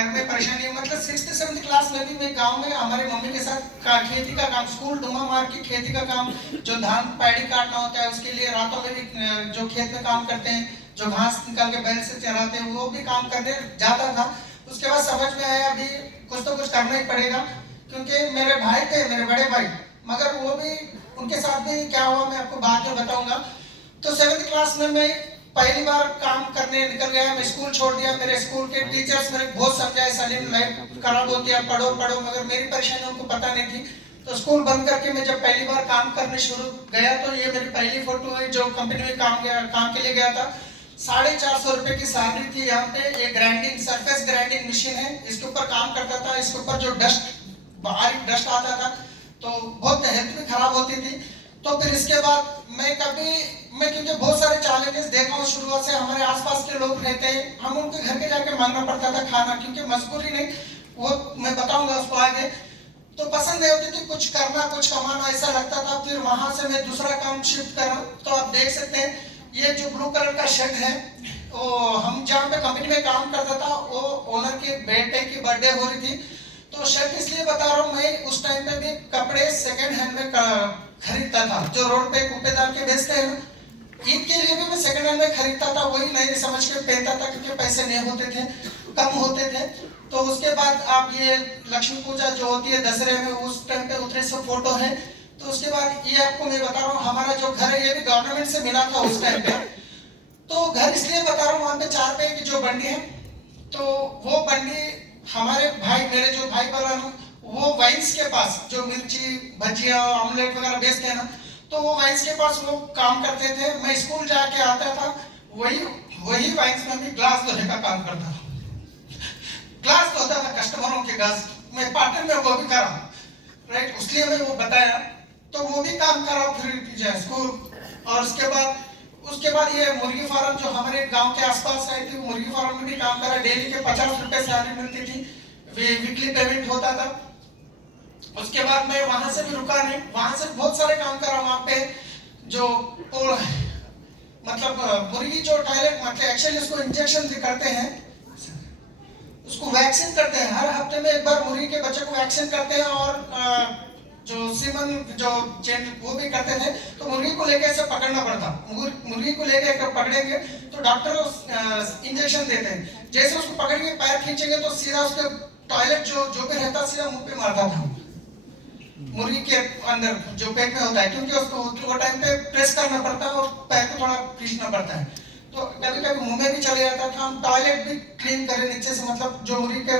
घर में परेशानी है। मतलब 6th-7th क्लास में भी मैं गांव में हमारे मम्मी के साथ खेती का काम, स्कूल डुमा मार के खेती का काम, जो धान पैडी काटना होता है उसके लिए रातों में भी जो खेत में काम करते हैं, जो घास निकाल के बैल से चराते हैं, वो भी काम करने जाता था। उसके बाद समझ में आया अभी कुछ तो कुछ करना ही पड़ेगा, क्योंकि मेरे भाई थे, मेरे बड़े भाई, मगर वो भी, उनके साथ भी क्या हुआ मैं आपको बाद में बताऊंगा। तो 7th क्लास में मैं पहली बार काम करने निकल गया। मैं स्कूल छोड़ दिया। मेरे स्कूल के टीचर्स मेरे बहुत समझाए, सलीम लाइफ खराब होती है, पढ़ो पढ़ो, मगर मेरी परेशानी उनको पता नहीं थी। तो स्कूल बंद करके मैं जब पहली बार काम करने शुरू गया, तो ये मेरी पहली फोटो है जो कंपनी में काम के लिए गया था। 450 रुपए की सैलरी थी। यहाँ पे एक ग्राइंडिंग, सरफेस ग्राइंडिंग मशीन है, इसके ऊपर काम करता था। इसके ऊपर जो बाहरी डस्ट आता था तो बहुत हेल्थ भी खराब होती थी। तो फिर इसके बाद मैं क्योंकि बहुत सारे चैलेंजेस देखा हूँ शुरुआत से। हमारे आसपास के लोग रहते हैं, हम उनके घर के जाके मांगना पड़ता था खाना, क्योंकि मजबूरी नहीं, वो मैं बताऊंगा उसको आगे। तो पसंद नहीं होती थी कुछ करना, कुछ कमाना, ऐसा लगता था। फिर वहां से मैं दूसरा काम शिफ्ट करा। तो आप देख सकते हैं ये जो ब्लू कलर का शर्ट है, वो हम जहाँ पे कंपनी में काम करता था, वो ओनर के बेटे की बर्थडे हो रही थी। तो शर्ट इसलिए बता रहा हूँ, मैं उस टाइम पे भी कपड़े सेकंड हैंड में खरीदता था, जो रोड पे कुप्पे डाल के बेचते हैं। ईद के लिए भी मैं सेकंड हैंड में खरीदता था, वही नए समझ के पहनता था, क्योंकि पैसे नहीं होते थे, कम होते थे। तो उसके बाद आप ये लक्ष्मी पूजा जो होती है दशहरे में, उस टाइम पे उतरे सब फोटो है। तो उसके बाद ये आपको मैं बता रहा हूँ, हमारा जो घर है ये भी गवर्नमेंट से मिला था उस टाइम पे। तो घर इसलिए बता रहा हूँ, वहां पे 4 पे की जो बंडी है, तो वो बंडी हमारे भाई, मेरे जो भाई वाला ना, वो वाइन्स के पास जो मिर्ची भजिया ऑमलेट वगैरह बेचते हैं ना, तो वो वाइन्स के पास वो काम करते थे। मैं स्कूल जाके आता था, वही वाइन्स में भी ग्लास धोने का काम करता था। ग्लास धोता था कस्टमरों के ग्लास, मैं पार्ट टाइम में वो भी करा, राइट, इसलिए मैं वो बताया। तो वो भी काम करा फिर स्कूल। और उसके बाद ये मुर्गी फार्म जो हमारे गांव के आसपास है थी, मुर्गी फार्म में भी काम करा। डेली के 50 रुपए सैलरी मिलती थी, वीकली पेमेंट होता था। उसके बाद मैं वहां से भी रुका नहीं, वहां से बहुत सारे काम करा। वहां पे जो मतलब मुर्गी जो टॉयलेट, मतलब एक्चुअली उसको इंजेक्शन करते हैं, उसको वैक्सीन करते हैं, हर हफ्ते में एक बार मुर्गी के बच्चे को वैक्सीन करते हैं। और जो सीमन जो चेन वो भी करते थे। तो मुर्गी को लेके ऐसे पकड़ना पड़ता, मुर्गी को लेके पकड़ेंगे तो डॉक्टर इंजेक्शन देते हैं। जैसे उसको पकड़ के पैर खींचेंगे तो सीधा उसके टॉयलेट जो भी रहता सीधा मुंह पे मारता था, मुर्गी के अंदर जो पेट में होता है, क्योंकि उसको वो टाइम पे प्रेस करना पड़ता है और पैर को थोड़ा खींचना पड़ता है। तो कभी कभी मुंह में भी चले जाता था। हम टॉयलेट भी क्लीन करें नीचे से, मतलब जो मुर्गी के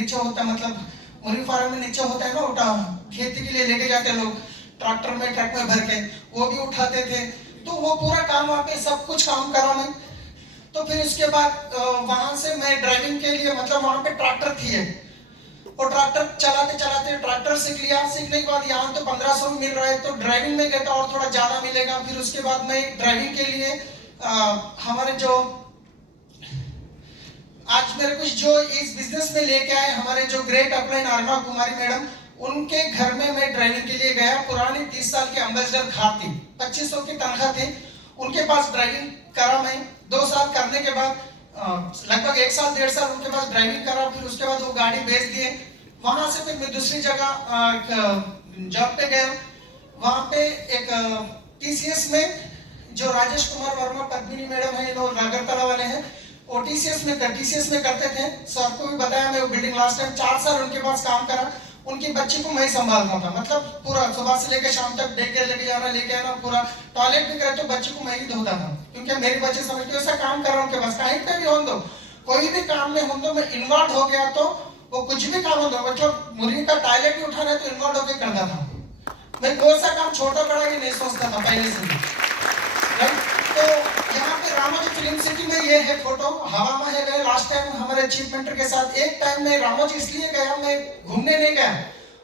नीचे होता है, मतलब मुर्गी फार्म में नीचे होता है ना, उठा खेती के लिए लेके जाते लोग ट्रैक्टर में, ट्रक में भर के, वो भी उठाते थे। तो वो पूरा काम वहाँ पे सब कुछ काम करा मैं। तो फिर उसके बाद वहां से मैं ड्राइविंग के लिए, मतलब वहां पे ट्रैक्टर थी और ट्रैक्टर चलाते चलाते ट्रैक्टर सीख लिया। सीखने के बाद यहाँ तो 1500 में मिल रहा है, तो ड्राइविंग में गया और थोड़ा ज्यादा मिलेगा। फिर उसके बाद मैं ड्राइविंग के लिए हमारे जो आज मेरे कुछ जो इस बिजनेस में लेके आए, हमारे जो ग्रेट अपलाइन आर्मा कुमारी मैडम, उनके घर में मैं ड्राइविंग के लिए गया। पुरानी 30 साल की एम्बेसडर कार थी, 2500 की तनख्वाह थी, उनके पास ड्राइविंग करा मैं। 2 साल करने के बाद लगभग 1 साल 1.5 साल उनके पास ड्राइविंग करा। फिर उसके बाद वो गाड़ी बेच दिए। वहां से फिर मैं दूसरी जगह जॉब पे गया। वहां पे एक टीसीएस में जो राजेश कुमार वर्मा पद्मिनी मैडम है, लोग नागरतला वाले हैं, वो टीसीएस में करते थे। सर को भी बताया, मैं वो बिल्डिंग लास्ट टाइम 4 साल उनके पास काम करा। उनकी बच्ची को मैं संभालता था, मतलब पूरा सुबह से लेकर शाम तक डे केयर लेके जाना, लेके आना, पूरा टॉयलेट भी करे तो बच्ची को मैं ही धोता था, क्योंकि मेरी बच्चे समझते ऐसा काम कर रहा हूँ उनके पास। कहीं पे भी हो दो, कोई भी काम में हो दो, मैं इन्वॉल्व हो गया तो वो कुछ भी काम हो दो, मतलब मुर्गी का टॉयलेट भी उठाना है तो इन्वॉल्व होकर करता था मैं। कोई सा काम छोटा बड़ा ही नहीं सोचता था पहले से भी। तो यहाँ पे रामोजी फिल्म सिटी में ये है फोटो, हवा महल है। लास्ट टाइम हमारे चीफ मिनिस्टर के साथ एक टाइम में रामोजी इसलिए गया, मैं घूमने नहीं गया,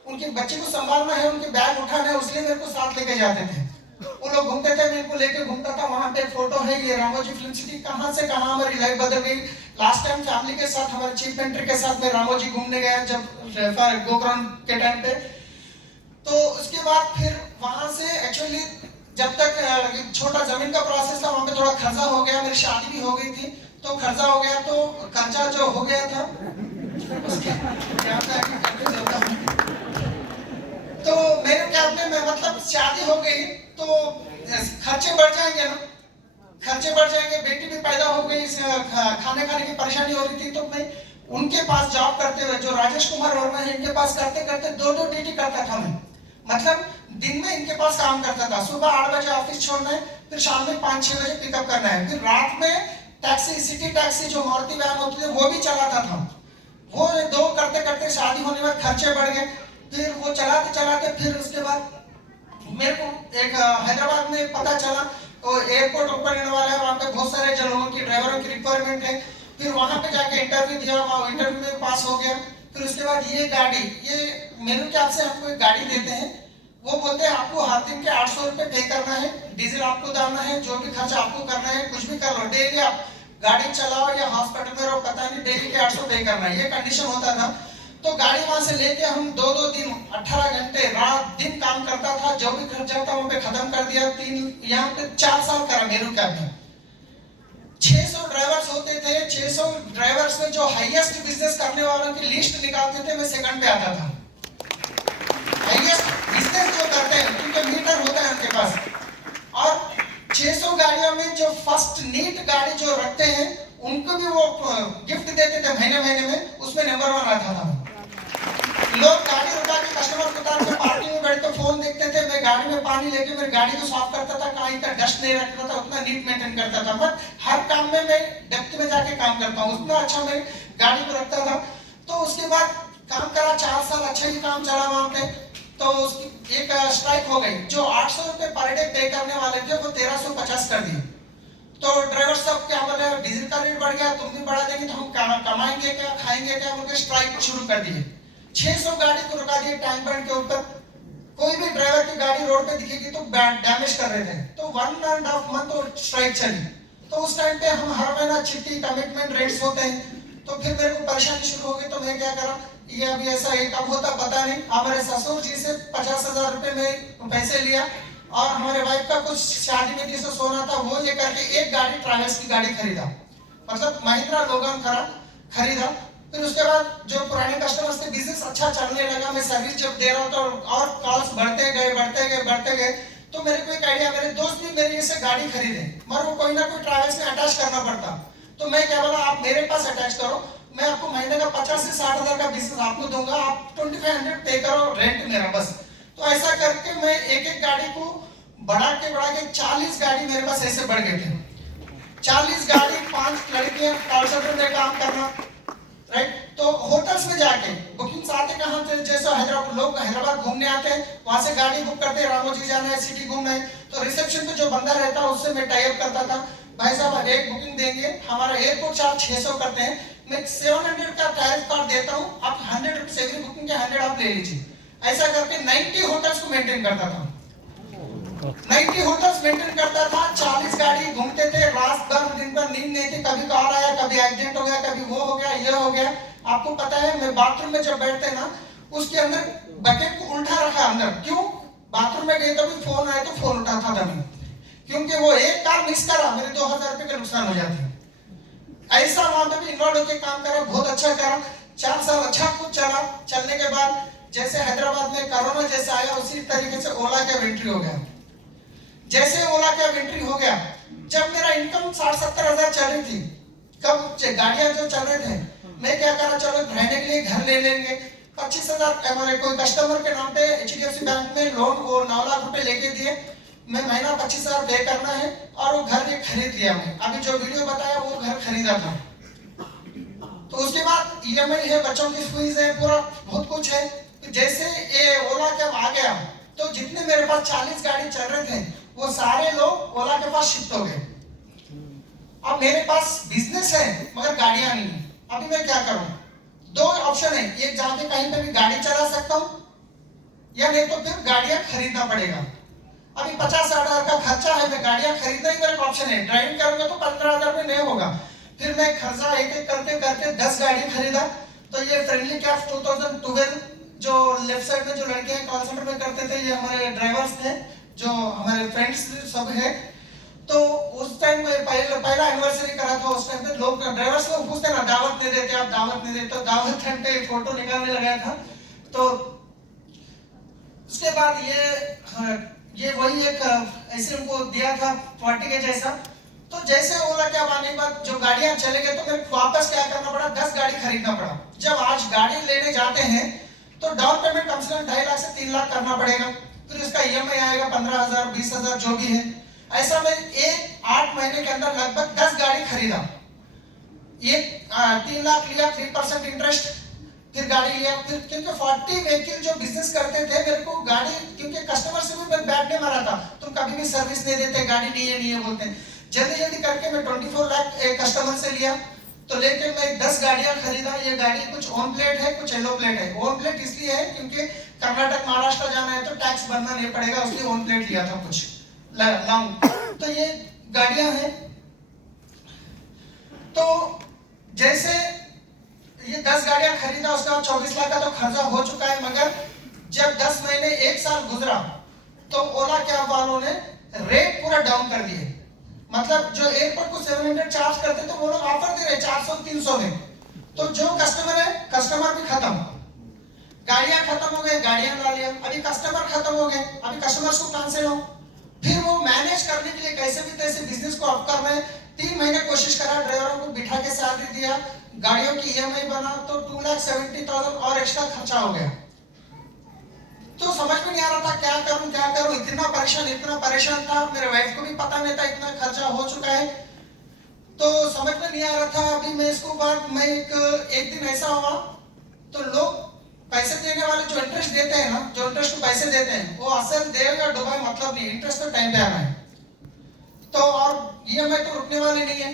उनके बच्चे को संभालना है, उनके बैग उठाना है, इसलिए मेरे को साथ लेके जाते थे। वो लोग घूमते थे, मैं इनको लेके घूमता था। वहां पे फोटो है ये रामोजी फिल्म सिटी। कहां से कहां हमारी लाइफ बदल गई। लास्ट टाइम फैमिली के साथ, हमारे चीफ मिनिस्टर के साथ मैं रामोजी घूमने गया जब गोकर्ण के टाइम पे। तो उसके बाद फिर वहां से एक्चुअली जब तक छोटा जमीन का प्रोसेस था, वहां पे थोड़ा खर्चा हो गया, मेरी शादी भी हो गई थी, तो खर्चा हो गया, तो कर्जा जो हो गया था शादी हो गई तो खर्चे बढ़ जाएंगे ना, खर्चे बढ़ जाएंगे, बेटी भी पैदा हो गई, खाने खाने की परेशानी हो रही थी, तो मैं उनके पास जॉब करते हुए, जो राजेश कुमार वर्मा है इनके पास करते करते दो ड्यूटी करता था मैं। मतलब दिन में इनके पास काम करता था, सुबह 8 बजे ऑफिस छोड़ना है, फिर शाम में 5-6 बजे पिकअप करना है, फिर रात में टैक्सी, सिटी टैक्सी जो मारुति वैन होती है वो भी चलाता था। वो दो करते करते शादी होने में खर्चे बढ़ गए, फिर वो चलाते चलाते फिर उसके बाद मेरे को एक हैदराबाद में पता चला तो एयरपोर्ट ओपन होने वाला है, वहाँ पे बहुत सारे लोगों की, ड्राइवरों की रिक्वायरमेंट है। फिर वहाँ पे जाके इंटरव्यू दिया, वहाँ इंटरव्यू में पास हो गया। फिर उसके बाद ये गाड़ी, ये मेरे ख्याल से हमको एक गाड़ी देते हैं, वो बोलते हैं आपको हर दिन के 800 रुपए पे करना है, डीजल आपको डालना है, जो भी खर्च आपको करना है, कुछ भी कर लो, डेली आप गाड़ी चलाओ या हॉस्पिटल में रहो, पता नहीं, डेली के 800 पे करना है, ये कंडीशन होता था। तो गाड़ी वहां से लेके हम 2-2 दिन 18 घंटे रात दिन काम करता था, जो भी खर्चा था वहां पे खत्म कर दिया। यहाँ पे 4 साल करा मेरू कैब में। 600 ड्राइवर्स होते थे, 600 ड्राइवर्स में जो हाईएस्ट बिजनेस करने वालों की लिस्ट निकालते थे, मैं सेकंड पे आता था। हाईएस्ट बिजनेस जो करते हैं क्योंकि मीटर होता है उनके पास, और 600 गाड़ियों में जो फर्स्ट नीट गाड़ी जो रखते हैं उनको भी वो गिफ्ट देते थे महीने महीने में, उसमें नंबर 1 आता था। लोग गाड़ी रुका के, कस्टमर को उतार के पार्किंग में बैठ के फोन देखते थे, मैं गाड़ी में पानी लेके मेरी गाड़ी को साफ करता था, कहीं का डस्ट नहीं रखता था, उतना नीट मेंटेन करता था। बट हर काम में मैं डेप्थ में जाके काम करता हूँ, उतना अच्छा मैं गाड़ी को रखता था। तो उसके बाद काम करा 4 साल, अच्छा ही काम चला वहां पे। तो उसकी एक स्ट्राइक हो गई, जो 800 रुपए पर डे पे करने वाले थे वो 1350 कर दिए। तो ड्राइवर सब क्या बोले, डीजल का रेट बढ़ गया, तुम भी बढ़ा देंगे तो हम कमाएंगे क्या, खाएंगे क्या, बोलकर स्ट्राइक शुरू कर दिए। 600 गाड़ी को रुका दिए टैंक बैंड के ऊपर। कोई भी ड्राइवर की गाड़ी रोड पे दिखेगी तो डैमेज कर रहे थे। तो 1.5 मंथ तो स्ट्राइक चली। तो उस टाइम पे हम हर महीना चिट्ठी, कमिटमेंट रेट्स होते हैं। तो फिर मेरे को परेशानी शुरू हो गई, तो मैं क्या करा, ये अभी ऐसा ये कब होता पता नहीं, हमारे ससुर जी से 50,000 रुपए में पैसे लिया, और हमारे वाइफ का कुछ शादी में जिससे सोना था वो ये करके एक गाड़ी, ट्रैवल्स की गाड़ी खरीदा, मतलब महिंद्रा लोगन खरीदा। फिर उसके बाद जो पुराने कस्टमर्स थे, बिजनेस अच्छा चलने लगा, मैं सर्विस जब दे रहा था और कॉल्स बढ़ते गए, तो मेरे को एक आइडिया, मेरे दोस्त भी मेरे से गाड़ी खरीदे, मगर वो कोई ना कोई ट्रैवल्स में अटैच करना पड़ता। तो मैं क्या बोला, आप मेरे पास अटैच करो, मैं आपको महीने का 50 से 60 हजार का बिजनेस आपको दूंगा, आप 2500 पे करो रेंट मेरा बस। तो ऐसा करके मैं एक गाड़ी को बढ़ा के 40 गाड़ी मेरे पास ऐसे बढ़ गए थे। 40 गाड़ी, 5 लड़कियां कॉल सेंटर में काम करना, राइट। तो होटल्स में जाके बुकिंग्स आते कहाँ थे, जैसे हैदराबाद, लोग हैदराबाद घूमने आते हैं, वहां से गाड़ी बुक करते हैं, रामोजी जाना है, सिटी घूमना है, तो रिसेप्शन पे जो बंदा रहता है उससे मैं टाई अप करता था, भाई साहब एक बुकिंग देंगे, हमारा एयरपोर्ट चार्ज 600 करते हैं, मैं 700 का टैरिफ कार्ड देता हूँ, आप 100 रुपीज एवरी बुकिंग के 100 आप ले लीजिए। ऐसा करके 90 होटल्स को मेंटेन करता था। 90 होटल्स मेंटेन करता था, 40 गाड़ी घूमते थे, रात भर दिन भर नींद नहीं थी, कभी कॉल आया, कभी एक्सीडेंट हो गया, कभी वो हो गया, ये हो गया। आपको पता है, मैं बाथरूम में जब बैठते ना, उसके अंदर बकेट को उल्टा रखा अंदर, क्यों, बाथरूम में गए तो भी फोन आए तो फोन उठाता था मैं, क्योंकि वो एक कार मिस करा मेरे 2000 रुपए का नुकसान हो जाते। ऐसा वहां पे भी इन्वॉल्व होकर काम करा, बहुत अच्छा करा, 4 साल अच्छा कुछ चला। चलने के बाद जैसे हैदराबाद में कोरोना जैसे आया, उसी तरीके से ओला का एंट्री हो गया। जैसे ओला का एंट्री हो गया, जब मेरा इनकम 60-70 हजार चल रही थी, कब गाड़ियां जो चल रहे थे, मैं क्या करा, चलो रहने के लिए घर ले लेंगे। 25,000 हमारे कोई कस्टमर के नाम पे HDFC बैंक में लोन, वो 9 लाख रुपए लेके दिए, मैं महीना 25,000 पे करना है, और वो घर भी खरीद लिया। मैं अभी जो वीडियो बताया वो घर खरीदा था। तो उसके बाद EMI है, बच्चों की फीस है, पूरा बहुत कुछ है। तो जैसे ये ओला जब आ गया, तो जितने मेरे पास 40 गाड़ी चल रहे थे, वो सारे लोग ओला के पास शिफ्ट हो गए। अब मेरे पास बिजनेस है मगर गाड़ियां नहीं है। अभी मैं क्या करूं, 2 ऑप्शन है, एक जहां पे कहीं पे भी गाड़ी चला सकता हूं, या नहीं तो फिर गाड़ियां खरीदना पड़ेगा। अभी 50,000 का खर्चा है, मैं गाड़ियां खरीदना ही मेरा ऑप्शन है, ड्राइविंग करूंगा तो 15,000 में नहीं होगा। फिर मैं खर्चा एक एक करके 10 गाड़ी खरीदा। तो ये फ्रेंडली कैब 2012, जो लेफ्ट साइड में जो लड़के कॉल सेंटर में करते थे, ये हमारे ड्राइवर्स थे, जो हमारे फ्रेंड्स सब है। तो उस टाइम में पहला एनिवर्सरी करा था, उस टाइम पे लोग ड्राइवर्स लोग पूछते ना, दावत नहीं देते, आप दावत नहीं देते, तो दावत टाइम पे फोटो निकालने लगाया था। तो उसके बाद ये ये वही एक ऐसे उनको दिया था पार्टी के जैसा। तो जैसे ओला कैब आने के बाद जो गाड़ियां चले गए, तो मेरे को वापस क्या करना पड़ा, 10 गाड़ी खरीदना पड़ा। जब आज गाड़ी लेने जाते हैं तो डाउन पेमेंट कम से कम 2.5 लाख से 3 लाख करना पड़ेगा, फिर इसका ईएमआई आएगा 15,000 20,000 जो भी है। ऐसा मैं 8 महीने के अंदर लगभग 10 गाड़ी खरीदा। ये 3 लाख लिया, 3% इंटरेस्ट, फिर गाड़ी लिया। फिर क्योंकि 40 व्हीकल जो बिजनेस करते थे, मेरे को गाड़ी, क्योंकि कस्टमर से भी मैं बैठने मारा था, तुम कभी भी सर्विस नहीं देते, गाड़ी नहीं है बोलते। जल्दी जल्दी करके मैं 24 लाख कस्टमर से लिया। तो लेके मैं 10 गाड़ियां खरीदा। ये गाड़ी कुछ ऑन प्लेट है, कुछ येलो प्लेट है। ऑन प्लेट इसलिए है क्योंकि कर्नाटक महाराष्ट्र जाना है तो टैक्स भरना नहीं पड़ेगा, इसलिए ऑन प्लेट लिया था कुछ लाऊं। तो ये गाड़ियां हैं। तो जैसे ये 10 गाड़ियां खरीदा, उसके बाद 24 लाख का तो खर्चा हो चुका है। मगर जब 10 महीने 1 साल गुजरा तो ओला कैब वालों ने रेट पूरा डाउन कर दिए। मतलब जो एयरपोर्ट को 700 चार्ज करते थे, वो लोग ऑफर दे रहे 400-300 में। तो जो कस्टमर है, कस्टमर भी खत्म, गाड़ियां खत्म हो गए, गाड़ियां ला लिया। अभी कस्टमर खत्म हो गए, अभी कस्टमर्स को कहां से लो? फिर वो मैनेज करने के लिए कैसे भी तैसे बिजनेस को अप कर रहे। 3 महीने कोशिश करा, ड्राइवरों को बिठा के सैलरी दिया, गाड़ियों की ईएमआई बना, तो 2,70,000 और एक्स्ट्रा खर्चा हो गया। तो समझ में नहीं आ रहा था क्या करूं। इतना परेशान था। मेरे वाइफ को भी पता नहीं था इतना खर्चा हो चुका है, तो समझ में नहीं आ रहा था। अभी मैं इसको बाद में एक दिन ऐसा हुआ, तो लोग पैसे देने वाले जो इंटरेस्ट देते हैं ना, जो इंटरेस्ट को पैसे देते हैं, वो असल दे या डुबाए मतलब नहीं, इंटरेस्ट तो टाइम पे आना है। तो और ईएमआई तो रुकने वाली नहीं है,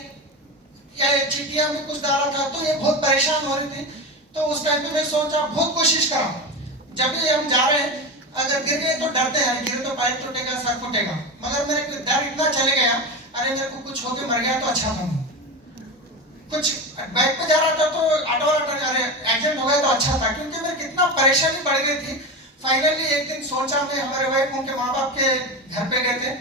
या चिटिया में कुछ डाला था, तो ये बहुत परेशान हो रही थी। तो उस टाइम पे मैं सोचा, बहुत कोशिश करा, जब भी हम जा रहे हैं, अगर गिर गए तो डरते हैं, गिरे तो पैर टूटेगा, सर फूटेगा। मगर मेरे डर इतना चले गया, अरे मेरे को कुछ होके मर गया तो अच्छा था। कुछ बाइक पे जा रहा था तो ऑटो वाला अरे एक्सीडेंट हो गया तो अच्छा था, क्योंकि मेरे कितना परेशानी बढ़ गई थी। फाइनली एक दिन सोचा, मैं हमारे वाइफ उनके माँ बाप के घर पे गए थे।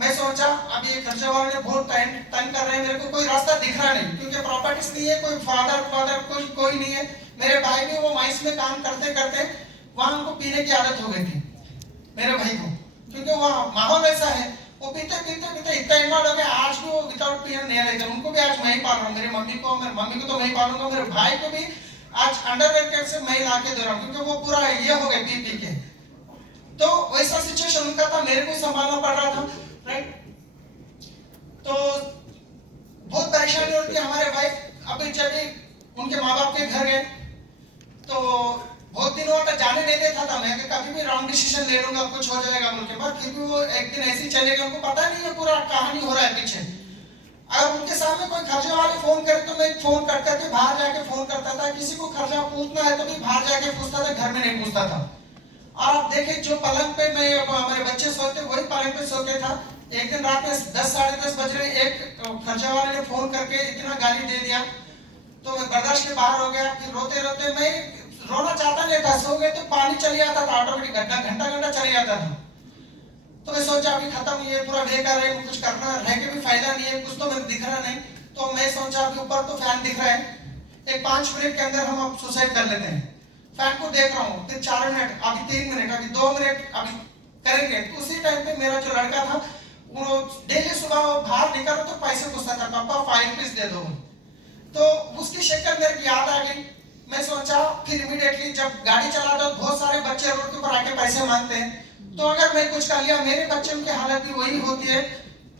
मैं सोचा अभी ये खर्चे वाले बहुत तंग कर रहे हैं, मेरे को कोई रास्ता दिख रहा नहीं, क्योंकि प्रॉपर्टीज नहीं है, कोई फादर कोई नहीं है। मेरे भाई भी वो माइंस में काम करते करते वहां उनको पीने की आदत हो गई थी, मेरे भाई को, क्योंकि वहाँ माहौल वैसा है। वो पीते इतना इन्वॉल्व हो गया, आज भी वो विदाउट पियर नहीं रहते। उनको भी आज मैं ही पाल रहा हूँ, मेरी मम्मी को तो मैं ही पालूंगा, मेरे भाई को भी आज अंडरवेयर से मैं ही ला के दे रहा हूँ, क्योंकि वो पूरा ये हो गए पी के। तो वैसा सिचुएशन उनका था, मेरे को संभालना पड़ रहा था, राइट। तो बहुत परेशानी होती है। हमारे वाइफ अभी जब उनके माँ बाप के घर गए, तो बहुत दिनों तक जाने नहीं देता था मैं, कि कभी भी रॉन्ग डिसीजन ले लूंगा, कुछ हो जाएगा बोल के। पर फिर भी वो एक दिन ऐसे ही चले गए, उनको पता नहीं है पूरा कहानी हो रहा है पीछे। अगर उनके सामने कोई खर्चे वाले फोन करे तो मैं फोन कट करके बाहर जाके फोन करता था। किसी को खर्चा पूछना है तो भी बाहर जाके पूछता था, घर में नहीं पूछता था। और आप देखें, जो पलंग पे मैं हमारे बच्चे सोते, वही पलंग पे सोते था। एक दिन रात में 10 साढ़े 10 बज रहे, एक खर्चा वाले ने फोन करके इतना गाली दे दिया, तो मैं बर्दाश्त के बाहर हो गया। फिर रोते रोते, मैं रोना चाहता नहीं था, सो गए तो पानी चली आता था ऑटोमेटिक, घंटा चली जाता था। तो मैं सोचा अभी खत्म, ये पूरा बेकार है, कुछ करना रह के भी फायदा नहीं है, कुछ तो मेरे दिख रहा नहीं। तो मैं सोचा अभी ऊपर तो फैन दिख रहा है, एक 5 मिनट के अंदर हम अब सुसाइड कर लेते हैं। फैन को देख रहा हूँ, फिर 4 मिनट, अभी 3 मिनट, अभी 2 मिनट, अभी करेंगे। तो उसी टाइम पे मेरा जो लड़का था, वो डेली सुबह बाहर निकलो तो पैसे पूछता था, पापा 5 रुपीज दे दो। तो उसकी शक्ल मेरे को याद आ गई। मैं सोचा, फिर इमीडिएटली जब गाड़ी चलाता तो बहुत सारे बच्चे रोड के ऊपर आके पैसे मांगते हैं, तो अगर मैं कुछ कर लिया, मेरे बच्चों की हालत भी वही होती है।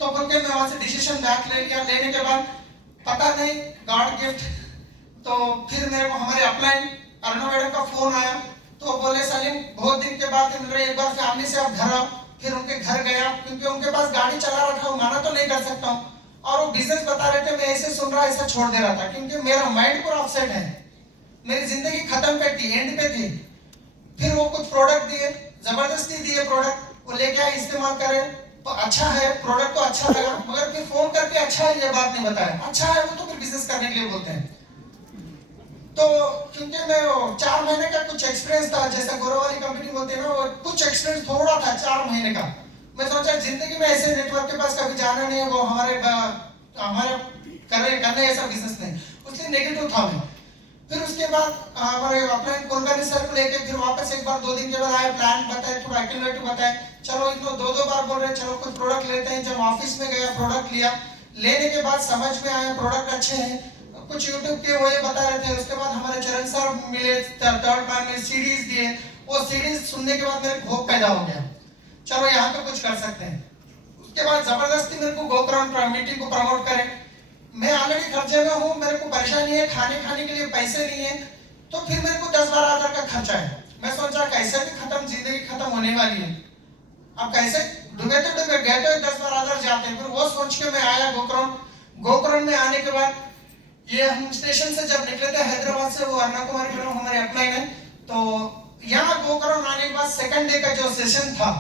तो बोल के मैं वहां से डिसीजन बैक ले लिया। लेने के बाद पता नहीं गॉड गिफ्ट, तो फिर मेरे को हमारे अपलाइन अरुणा मैडम का फोन आया। तो बोले सलीम, बहुत दिन के बाद मिल रहे, एक बार फैमिली से आप घर आओ। फिर उनके घर गया, क्योंकि उनके पास गाड़ी चला रखा हूँ, मना तो नहीं कर सकता हूँ। और वो बिजनेस बता रहे थे, मैं ऐसे सुन रहा, ऐसा छोड़ दे रहा था, क्योंकि मेरा माइंड पूरा अपसेट है, मेरी जिंदगी खत्म पे थी, एंड पे थी। फिर वो कुछ प्रोडक्ट दिए, जबरदस्ती दिए प्रोडक्ट, वो लेके आए, इस्तेमाल करे तो अच्छा है, प्रोडक्ट तो अच्छा लगा, मगर फिर फोन करके अच्छा है ये बात नहीं बताया। अच्छा है वो तो फिर बिजनेस करने के लिए बोलते हैं। तो क्योंकि मैं 4 महीने का कुछ एक्सपीरियंस था, जैसे गोरो वाली कंपनी बोलते हैं ना, वो कुछ एक्सपीरियंस थोड़ा था 4 महीने का। मैं सोचा जिंदगी में ऐसे नेटवर्क के पास कभी जाना नहीं है, वो हमारे करने ऐसा बिजनेस नहीं, उसलिए नेगेटिव था मैं। फिर उसके बाद हमारे अपने कुलकर्णी सर को लेके फिर वापस एक बार 2 दिन के बाद आए, प्लान बताए, थोड़ा एक्टिविटी बताए। चलो इनको दो दो बार बोल रहे चलो कुछ प्रोडक्ट लेते हैं। जब ऑफिस में गया प्रोडक्ट लिया, लेने के बाद समझ में आया प्रोडक्ट अच्छे हैं, कुछ यूट्यूब के वो ये बता रहे थे। उसके बाद हमारे चरण सर मिले, थर्ड टाइम में सीरीज दिए। वो सीरीज सुनने के बाद मेरे को होप पैदा हो गया, चलो यहाँ पे कुछ कर सकते हैं। उसके बाद जबरदस्ती मेरे को गोकर्ण मीटिंग को प्रमोट करें। मैं ऑलरेडी खर्चे में हूँ, मेरे को परेशानी है, खाने के लिए पैसे नहीं है, तो फिर मेरे को 10-12 हजार का खर्चा है। मैं सोचा कैसे भी खत्म, जिंदगी खत्म होने वाली है, अब कैसे डूबे तो डूबे, गए तो 10-12 हजार जाते हैं। फिर वो सोच के मैं आया गोकर्ण। गोकर्ण में आने के बाद ये हम स्टेशन से जब निकले थे हैदराबाद से, वो अन्ना कुमारी मैडम हमारे अपलाइन है, तो यहाँ गोकर्ण आने के बाद सेकंड डे का जो सेशन था,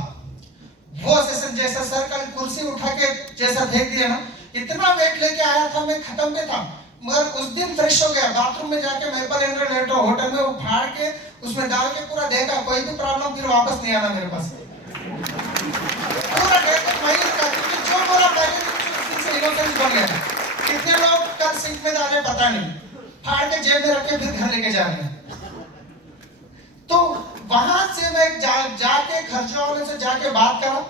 वो सेशन जैसा सर कल कुर्सी उठा के जैसा फेंक दिया ना, इतना वेट लेके आया था मैं, खत्म पे था। मगर उस दिन फ्रेश हो गया, बाथरूम में जाके मेपल एंड्रोलेटर होटल में वो फाड़ के उसमें डाल के पूरा देखा, कोई भी प्रॉब्लम फिर वापस नहीं आना मेरे पास। पूरा देखकर वही रखा, क्योंकि जो बोला पहले से इनोसेंस बन गया। कितने लोग कल सिंक में डाले पता नहीं, फाड़ के जेब में रख के फिर घर लेके जा रहे हैं। तो वहां से मैं जाके खर्चा वाले से जाके बात करा,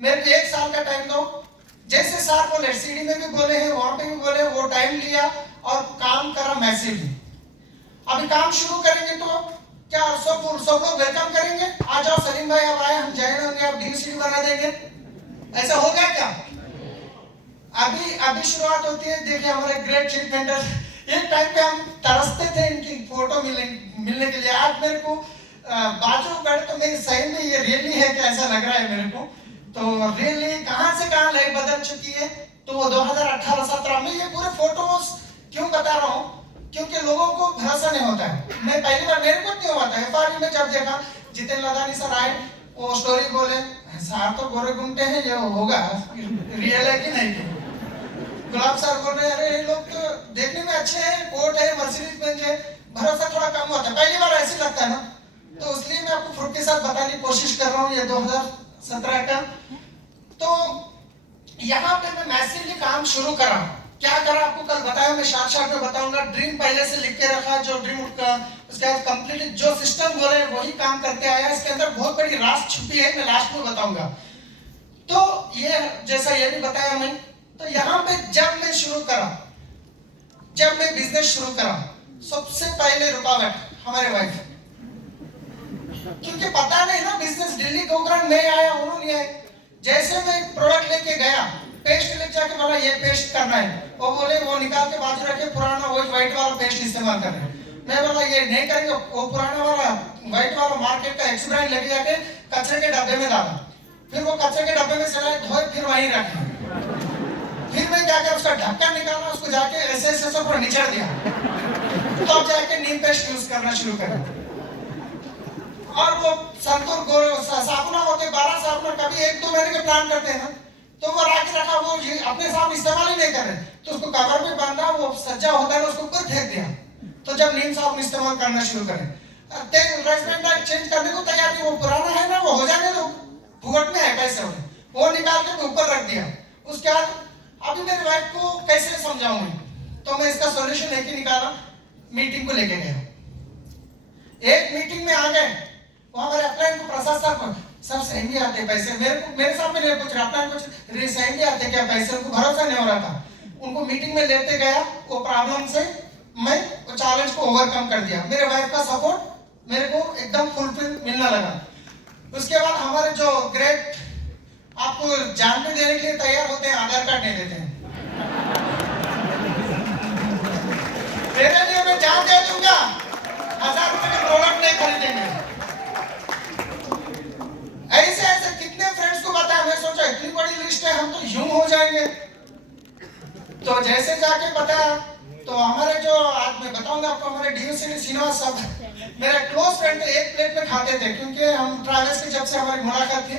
मेरे को 1 साल का टाइम दो। जैसे सर बोले, सीडी में भी बोले हैं, वहां पे भी बोले, वो टाइम लिया और काम करा मैसिवली। अभी काम शुरू करेंगे तो क्या सब लोग वेलकम करेंगे, आ जाओ सलीम भाई अब आए, हम ज्वाइन होंगे, अब डीसीडी बना देंगे, ऐसा हो गया क्या? अभी शुरुआत होती है। देखिए हमारे ग्रेट चीफ वेंडर, एक टाइम पे हम तरसते थे इनकी फोटो मिलने के लिए। आज मेरे को बाजू बैठ तो मेरी सही में ये रियली है कि ऐसा लग रहा है मेरे को। तो रियली कहां से कहां लाइफ बदल चुकी है। तो 2018-17 में ये पूरे फोटोज क्यों बता रहा हूँ, क्योंकि लोगों को भरोसा नहीं होता है। मैं पहली बार, मेरे को नहीं हुआ था, एफआरयू में जब देखा जितेन लदानी सर आए, वो स्टोरी बोले, सार तो गोरे गुंटे हैं, ये होगा रियल है कि नहीं। गुलाब सर बोल रहे अरे ये लोग तो देखने में अच्छे हैं, कोट है, मर्सिडीज बेंज है, भरोसा थोड़ा कम होता है। पहली बार ऐसे लगता है ना, तो इसलिए मैं आपको फ्रूट के साथ बताने की कोशिश कर रहा हूँ ये 2017 का। तो यहाँ पे मैं मैसिवली काम शुरू करा। क्या करा आपको कल बताया, मैं साथ में बताऊंगा। ड्रीम पहले से लिख के रखा, जो ड्रीम का उसके बाद कंप्लीट जो सिस्टम बोले वही काम करते आया। इसके अंदर बहुत बड़ी राज छुपी है, मैं लास्ट में बताऊंगा। तो ये जैसा ये भी बताया मैं, तो यहाँ पे जब मैं शुरू करा, जब मैं बिजनेस शुरू करा, सबसे पहले रुकावट हमारे वाइफ, क्योंकि पता नहीं ना बिजनेस। दिल्ली गोकर्ण में आया, उन्होंने नहीं आए। जैसे मैं प्रोडक्ट लेके गया, पेस्ट लेके जाके बोला ये पेस्ट करना है, वो बोले वो निकाल के बाजू रखे, पुराना वही व्हाइट वाला पेस्ट इस्तेमाल कर रहे हैं। मैं बोला ये नहीं करेंगे, वो पुराना वाला व्हाइट वाला मार्केट का एक्स ब्रांड लेके जाके कचरे के डब्बे में डाला। फिर वो कचरे के डब्बे में चलाए, धोए, फिर वहीं रखे। फिर मैं क्या किया, उसका ढक्कन निकाला, उसको जाके ऐसे पूरा निचड़ दिया, तो अब जाके नीम पेस्ट यूज करना शुरू करा। और वो संतूर साबुना होते 12 साबुना, कभी 1-2 महीने के प्लान करते हैं ना, तो वो राखी रखा, वो अपने साथ इस्तेमाल ही नहीं कर रहे, तो उसको कवर में बांधा, वो सज्जा होता है ना, उसको ऊपर फेंक दिया। तो जब नीम साबुन इस्तेमाल करना शुरू करें, तेल रेस्टोरेंट चेंज करने को तैयार नहीं, वो पुराना है ना, वो हो जाने दो, फुगट में है पैसे, वो निकाल के ऊपर रख दिया। उसके बाद अभी मेरी वाइफ को कैसे समझाऊं मैं, तो मैं इसका सॉल्यूशन लेके निकाला, मीटिंग को लेके गया। एक मीटिंग में आ गए, वहां मेरे अपलाइन को प्रसाद सर सही भी आते पैसे, मेरे सामने नहीं पूछ रहा, अपलाइन कुछ सही भी आते क्या पैसे, उनको भरोसा नहीं हो रहा था। उनको मीटिंग में लेते गया, वो प्रॉब्लम से मैं वो चैलेंज को ओवरकम कर दिया। मेरे वाइफ का सपोर्ट मेरे को एकदम फुलफिल मिलने लगा। उसके बाद हमारे जो ग्रेट आपको जान भी देने के लिए तैयार होते हैं, आधार कार्ड नहीं देते हैं। तेरे लिए मैं जान दे दूंगा, 1000 रुपए के प्रोडक्ट नहीं खरीदेंगे। ऐसे ऐसे कितने फ्रेंड्स को बताया, मैं सोचा इतनी बड़ी लिस्ट है, हम तो यूं हो जाएंगे। तो जैसे जाके बताया, तो हमारे जो आज मैं बताऊंगा आपको, हमारे डीओसी श्रीनिवास साहब मेरे क्लोज फ्रेंड थे, एक प्लेट में खाते थे, क्योंकि हम ट्रैवल्स की जब से हमारी मुलाकात थी।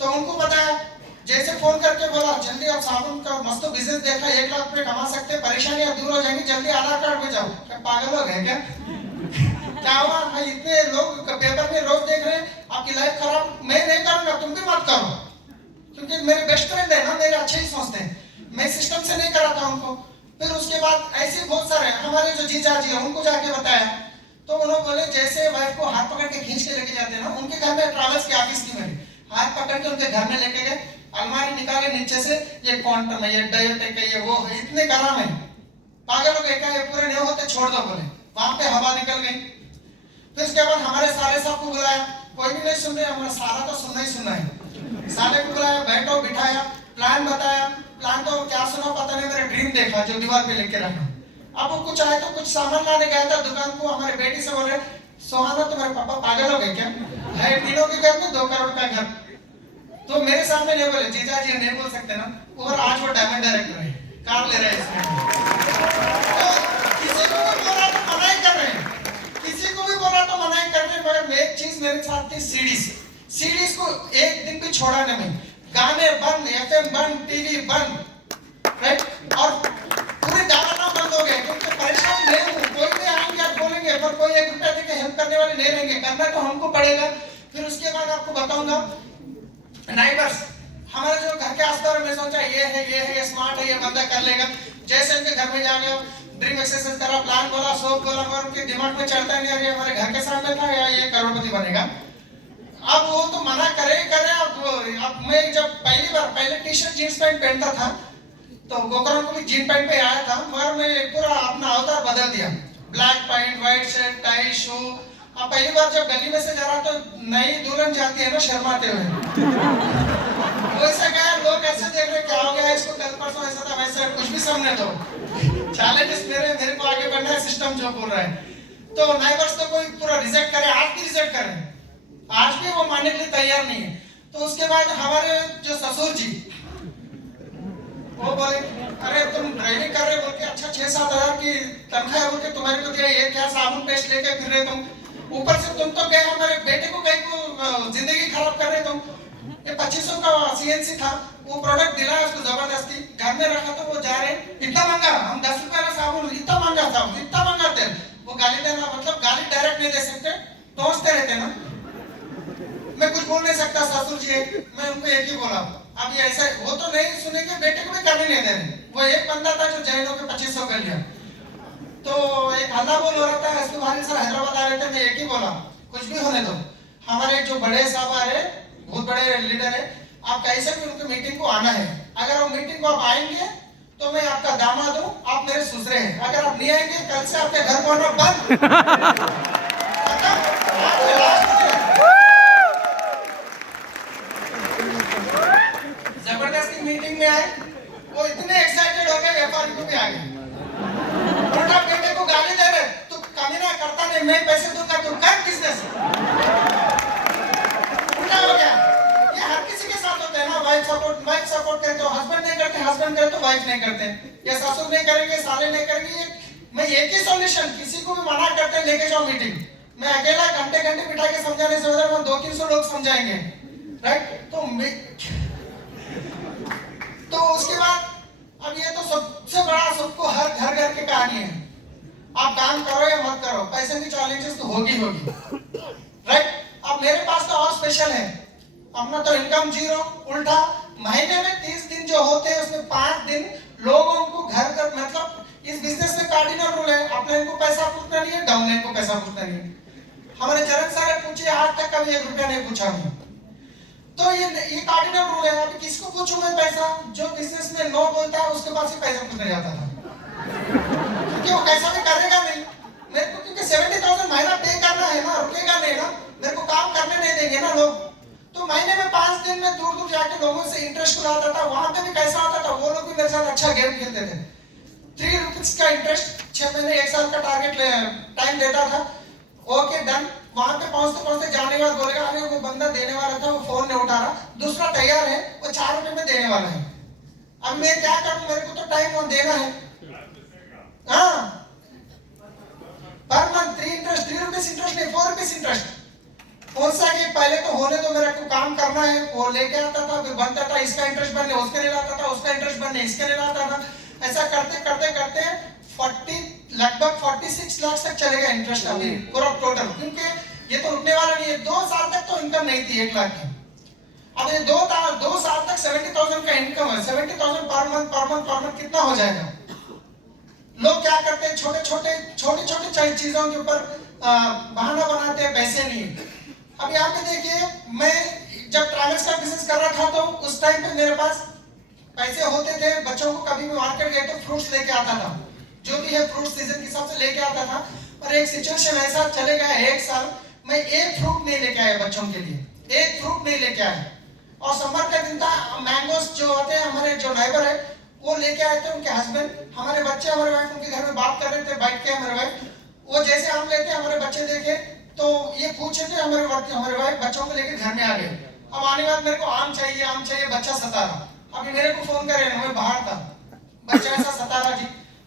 तो उनको बताया, जैसे फोन करके बोला जल्दी आप साबुन का मस्त बिजनेस देखा, 1 लाख रुपए कमा सकते हैं, परेशानियां दूर हो जाएंगी, जल्दी आधार कार्ड में जाओ। क्या पागल हो गए क्या? क्या हुआ, इतने लोग पेपर में रोज देख रहे हैं, आपकी लाइफ खराब, मैं नहीं करूंगा, तुम भी मत करो, क्योंकि मेरे बेस्ट फ्रेंड है ना, मेरे अच्छे ही सोचते हैं। मैं सिस्टम से नहीं करा था उनको। फिर उसके बाद ऐसे बहुत सारे हमारे जो जीजा जी है, उनको जाके बताया, तो उन्होंने बोले जैसे वाइफ को हाथ पकड़ के खींच के लेके जाते हैं ना, उनके घर में ट्रैवल्स की ऑफिस की मेरी हाथ पकड़ के उनके घर में लेके गए, अलमारी निकाले नीचे से, ये क्वांटम है, ये डायोटेक है, ये वो है, इतने ग्राम है। पागल हो गए क्या, ये पूरे नहीं होते छोड़ दो बोले। वहां पे हवा निकल गई। फिर उसके बाद हमारे साले साहब को बुलाया, कोई भी नहीं सुन रहे, हमारा साला तो सुनना ही सुनना है। साले को बुलाया, बैठो बिठाया, प्लान बताया। प्लान तो क्या सुना पता नहीं, मेरा ड्रीम देखा जो दीवार पे लिख के रखा। अब वो कुछ आए तो कुछ सामान लाने गया था दुकान को, हमारे बेटी से बोले सोहाना तुम्हारे पापा पागल हो गए क्या, है तीनों के घर में 2 करोड़ का घर। तो मेरे सामने नहीं बोले, जीजा जी नहीं बोल सकते ना, और आज वो डायमंड डायरेक्टर है, कार ले रहे हैं इसमें। तो किसी को भी बोला तो मना ही कर रहे हैं, किसी को भी बोला तो मना ही कर रहे हैं। मगर एक चीज मेरे साथ थी, सीडीज को एक दिन भी छोड़ा नहीं, गाने बंद, एफएम बंद, टीवी बंद, राइट। और पूरे गाना बंद हो गए क्योंकि परेशान नहीं हूँ, कोई भी आएंगे आप बोलेंगे, पर कोई 1 रुपया देके हेल्प करने वाले नहीं रहेंगे, करना तो हमको पड़ेगा। फिर उसके बाद आपको बताऊंगा नाइबर्स, हमारे जो घर के आसपास में सोचा ये है स्मार्ट है, ये बंदा कर लेगा। जैसे उनके घर में जाके ड्रीम एक्सरसाइज करा, प्लान बोला, सोच बोला, मगर उनके दिमाग में चढ़ता नहीं अरे हमारे घर के सामने था या ये करोड़पति बनेगा। अब वो तो मना करे। अब मैं जब पहले टी शर्ट जींस पैंट पहनता था तो गोकरण को भी जीन पैंट पे आया था, मगर मैं पूरा अपना अवतार बदल दिया, black pant, white shirt, tie, shoe. अब पहली बार जब गली में से जा रहा तो नई दुल्हन जाती है ना शर्माते हुए, वैसे गया, लोग ऐसे देख रहे क्या हो गया इसको, कल परसों ऐसा था वैसे, कुछ भी सामने दो चैलेंजेस मेरे को आगे बढ़ना है, सिस्टम जो बोल रहा है। तो नाइबर्स तो कोई पूरा रिजेक्ट करे, आज भी रिजेक्ट करे, आज भी वो मानने के लिए तैयार नहीं है। तो उसके बाद हमारे जो ससुर जी वो बोले अरे तुम ड्राइविंग कर रहे बोल के, अच्छा 6-7 हजार की तनख्वाह है बोल के तुम्हारे को दिया, ये क्या साबुन पेस्ट लेके फिर रहे तुम, ऊपर से तुम तो गए हमारे बेटे को कहीं को जिंदगी खराब कर रहे तुम। ये 2500 का सीएनसी था, वो प्रोडक्ट दिलाया उसको जबरदस्ती, घर में रखा तो वो जा रहे इतना महंगा, हम 10 रुपए का साबुन, इतना महंगा था, इतना महंगा तेल, वो गाली देना, मतलब गाली डायरेक्ट नहीं दे सकते, टोसते रहते ना। मैं कुछ बोल नहीं सकता ससुर जी, मैं उनको एक ही बोला, अब ये ऐसा वो तो नहीं सुनेंगे, बेटे को भी करने नहीं दे रहे। वो एक बंदा था जो जैनों के 2500 कर लिया, तो एक हल्ला बोल हो रहा था, इसके बाद सर हैदराबाद आ रहे थे, मैं एक ही बोला कुछ भी होने दो, हमारे जो बड़े साहब आ रहे, बहुत बड़े लीडर है, आप कैसे भी उनकी मीटिंग को आना है, अगर वो मीटिंग को आप आएंगे तो मैं आपका दामाद हूँ, आप मेरे ससुरे हैं, अगर आप नहीं आएंगे कल से आपके घर को आना बंद। जबरदस्ती मीटिंग में आए, वो इतने एक्साइटेड हो गए एफआर को भी आ गए, उल्टा बेटे को गाली दे रहे, तू कमीना करता नहीं, मैं पैसे दूंगा, तू कर बिजनेस। उल्टा हो गया। ये हर किसी के साथ होता है ना, वाइफ सपोर्ट करे तो हस्बैंड नहीं करते, हस्बैंड करे तो वाइफ नहीं करते, या ससुर नहीं करेंगे, साले नहीं करेंगे। मैं एक ही सॉल्यूशन, किसी को भी मना करते लेके जाओ मीटिंग, मैं अकेला घंटे बिठा के समझाने से उधर 200-300 लोग समझाएंगे, राइट। तो उसके बाद अब ये तो सबसे बड़ा, सबको हर घर की कहानी है, आप काम करो या मत करो, पैसे की चैलेंजेस तो होगी, राइट। अब मेरे पास तो और स्पेशल है, अपना तो इनकम जीरो, उल्टा महीने में 30 दिन जो होते हैं उसमें 5 दिन लोगों को घर कर, मतलब इस बिजनेस में कार्डिनल रूल है, अपने को पैसा पूछना नहीं है, डाउनलाइन को पैसा पूछना नहीं है। हमारे चरण सर पूछे, आज तक कभी 1 रुपया नहीं पूछा हूँ, तो ये कार्डिनल रूल है। अभी किसको पूछूं मैं पैसा, जो बिजनेस में नो बोलता है उसके पास ही पैसा पूछने जाता था, क्योंकि वो कैसा भी करेगा नहीं मेरे को, क्योंकि 70,000 महीना पे करना है ना, रुकेगा नहीं ना, मेरे को काम करने नहीं देंगे ना लोग। तो महीने में 5 दिन में दूर जाके लोगों से इंटरेस्ट लाता था, वहां पे भी कैसा होता था, वो लोग भी मेरे साथ अच्छा गेम खेलते थे। 3 रुपीज का इंटरेस्ट 6 महीने 1 साल का टारगेट टाइम देता था, ओके डन। वहां पे पहुंचते जाने के बाद बोलेगा अरे वो बंदा देने वाला था, वो फोन नहीं उठा रहा, दूसरा तैयार है, वो 4 रुपए में देने वाला है, अब मैं क्या करूं, मेरे को तो टाइम देना है। हाँ, पर मंथ 3 रुपीज इंटरेस्ट नहीं, 4 रुपीज इंटरेस्ट। कौन सा कि पहले तो होने तो मेरे को काम करना है, वो लेके आता था, फिर बनता था, इसका इंटरेस्ट बनने उसके नहीं लाता था, उसका इंटरेस्ट बनने इसके नहीं लाता था, ऐसा करते 40 लगभग 46 लाख तक चलेगा इंटरेस्ट अभी पूरा टोटल, क्योंकि ये तो रुकने वाला नहीं है। 2 साल तक तो इनकम नहीं थी 1 लाख की, अब ये 2 साल तक 70,000 का इनकम है, 70,000 पर मंथ कितना हो जाएगा। लोग क्या करते हैं, छोटे चीजों के ऊपर बहाना बनाते हैं, पैसे नहीं। अब यहाँ पे देखिए, मैं जब ट्रैवल्स का बिजनेस कर रहा था तो उस टाइम पे मेरे पास पैसे होते थे, बच्चों को कभी भी मार्केट गए तो फ्रूट्स लेके आता था, जो भी है फ्रूट सीजन के हिसाब से लेके आता था। और एक सिचुएशन ऐसा चले गया, एक साल मैं एक फ्रूट नहीं लेके आया बच्चों के लिए, एक फ्रूट नहीं लेके आया। और समर का दिन था, मैंगोस जो होते हैं हमारे जो नाइबर है वो लेके आए थे, उनके हस्बैंड, हमारे बच्चे, हमारे वाइफ उनके घर में बात कर रहे थे बैठ के, हमारे वाइफ वो जैसे आम लेते हमारे बच्चे देखे तो ये पूछे थे, हमारे वाइफ बच्चों को लेके घर में आ गए। अब आने के बाद मेरे को आम चाहिए, बच्चा सता रहा। अभी मेरे को फोन करे, मैं बाहर था, बच्चा ऐसा सता रहा जी।